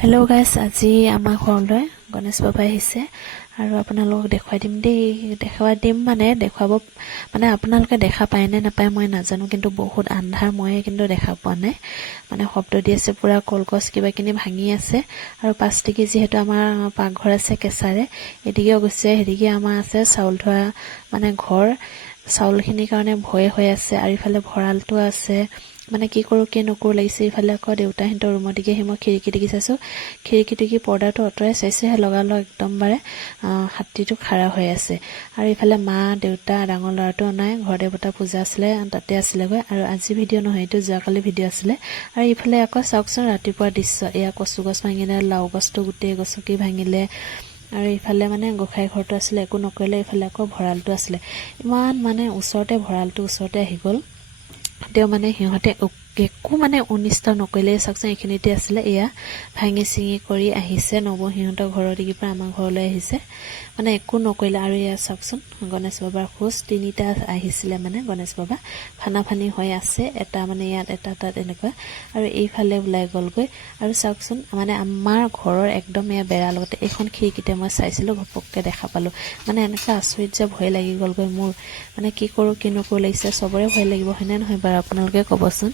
Hello' গাইছ, আজি আমাৰ ঘৰলৈ গণেশ বাবা আহিছে আৰু আপোনালোকক দেখুৱাই দিম দেই। দেখুৱাব মানে আপোনালোকে দেখা পায় নে নাপায় মই নাজানো, কিন্তু বহুত আন্ধাৰ, মই কিন্তু দেখা পোৱা নাই। মানে শব্দ দি আছে, পূৰা কলগছ কিবা কিনি ভাঙি আছে। আৰু 5 যিহেতু আমাৰ পাকঘৰ আছে কেঁচাৰে, এদিকেও গৈছে, সেদিকে আমাৰ আছে চাউল ধোৱা মানে ঘৰ। চাউলখিনিৰ কাৰণে ভয় হৈ আছে আৰু ইফালে ভঁৰালটো আছে। মানে কি কৰোঁ কি নকৰোঁ লাগিছে। ইফালে আকৌ দেউতাহঁতৰ ৰুমৰ দিকে আহি মই খিৰিকী দিকে চাইছোঁ, খিৰিকী পৰ্দাটো আঁতৰাই চাইছোঁহে লগালগ একদমবাৰে হাতীটো খাৰা হৈ আছে। আৰু ইফালে মা দেউতা ডাঙৰ ল'ৰাটো নাই, ঘৰ দেৱতা পূজা আছিলে তাতে আছিলেগৈ। আৰু আজি ভিডিঅ' নহয়, এইটো যোৱাকালি ভিডিঅ' আছিলে। আৰু ইফালে আকৌ চাওকচোন ৰাতিপুৱাৰ দৃশ্য, এয়া কচু গছ ভাঙিলে, লাও গছটো গোটেই গছকি ভাঙিলে। আৰু ইফালে মানে গোঁসাই ঘৰটো আছিলে, একো নকৰিলে। ইফালে আকৌ ভঁৰালটো আছিলে, ইমান মানে ওচৰতে, ভঁৰালটো ওচৰতে আহি গ'ল। তেওঁ মানে সিহঁতে একো মানে অনিষ্ট নকৰিলে। চাওকচোন এইখিনিতে আছিলে, এয়া ভাঙি চিঙি কৰি আহিছে। সিহঁতৰ ঘৰৰ দিগিৰ পৰা আমাৰ ঘৰলৈ আহিছে, মানে একো নকৰিলে। আৰু এয়া চাওকচোন গণেশ বাবাৰ খোজ 3টা আহিছিলে, মানে গণেশ বাবা ফানা হৈ আছে, এটা মানে ইয়াত এটা তাত এনেকুৱা। আৰু এইফালে ওলাই গ'লগৈ। আৰু চাওকচোন মানে আমাৰ ঘৰৰ একদম এয়া বেৰা লগতে এইখন খিৰিকীতে মই চাইছিলোঁ, ঘপককৈ দেখা পালোঁ। মানে এনেকুৱা আচৰিত যে ভয় লাগি গ'লগৈ মোৰ। মানে কি কৰোঁ কি নকৰোঁ লাগিছে। চবৰে ভয় লাগিব, হয়নে নহয় বাৰু, আপোনালোকে ক'বচোন।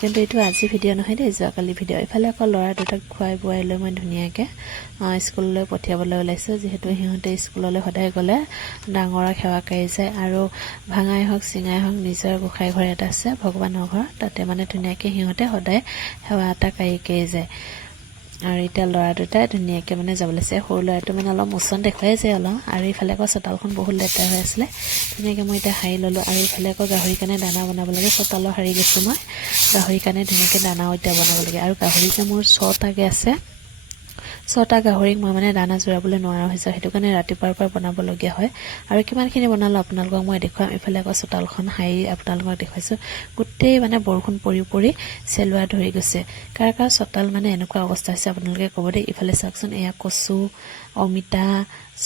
কিন্তু এইটো আজি ভিডিঅ' নহয় দেই, যোৱাকালি ভিডিঅ'। ইফালে আকৌ ল'ৰা দুটাক খুৱাই বোৱাই লৈ মই ধুনীয়াকৈ স্কুললৈ পঠিয়াবলৈ ওলাইছোঁ। যিহেতু সিহঁতে স্কুললৈ সদায় গ'লে ডাঙৰক সেৱা কৰি যায়। আৰু ভাঙাই হওক চিঙাই হওক, নিজৰ গোঁসাই ঘৰ এটা আছে, ভগৱানৰ ঘৰ, তাতে মানে ধুনীয়াকৈ সিহঁতে সদায় সেৱা এটা কৰি যায়। আৰু এতিয়া ল'ৰা দুটাই ধুনীয়াকৈ মানে যাব লৈছে। সৰু ল'ৰাটো মানে অলপ মোচন দেখুৱাই যায় অলপ। আৰু ইফালে আকৌ চোতালখন বহুত লেতেৰা হৈ আছিলে, ধুনীয়াকৈ মই এতিয়া সাৰি ল'লোঁ। আৰু ইফালে আকৌ গাহৰিৰ কাৰণে দানা বনাব লাগে, চোতালৰ সাৰি গৈছোঁ মই। গাহৰিৰ কাৰণে ধুনীয়াকৈ দানাও এতিয়া বনাব লাগে। আৰু গাহৰি যে মোৰ 6টাকৈ আছে, 6টা গাহৰিক মই মানে দানা জোৰাবলৈ নোৱাৰা হৈছোঁ, সেইটো কাৰণে ৰাতিপুৱাৰ পৰা বনাবলগীয়া হয়। আৰু কিমানখিনি বনালোঁ আপোনালোকক মই দেখুৱাম। ইফালে আকৌ চোতালখন সাৰি আপোনালোকক দেখুৱাইছোঁ। গোটেই মানে বৰষুণ পৰি চেলুৱা ধৰি গৈছে। কাৰ চোতাল মানে এনেকুৱা অৱস্থা হৈছে আপোনালোকে ক'ব দেই। ইফালে চাওকচোন, এয়া কচু, অমিতা,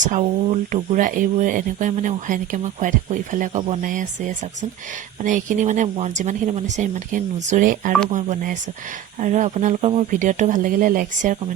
চাউল টুকুৰা, এইবোৰ এনেকুৱাই মানে এনেকৈ মই খুৱাই থাকোঁ। ইফালে আকৌ বনাই আছে, চাওকচোন। মানে এইখিনি মানে যিমানখিনি বনাইছে সিমানখিনি নোজোৰেই, আৰু মই বনাই আছোঁ। আৰু আপোনালোকৰ মোৰ ভিডিঅ'টো ভাল লাগিলে লাইক শ্বেয়াৰ কমেণ্ট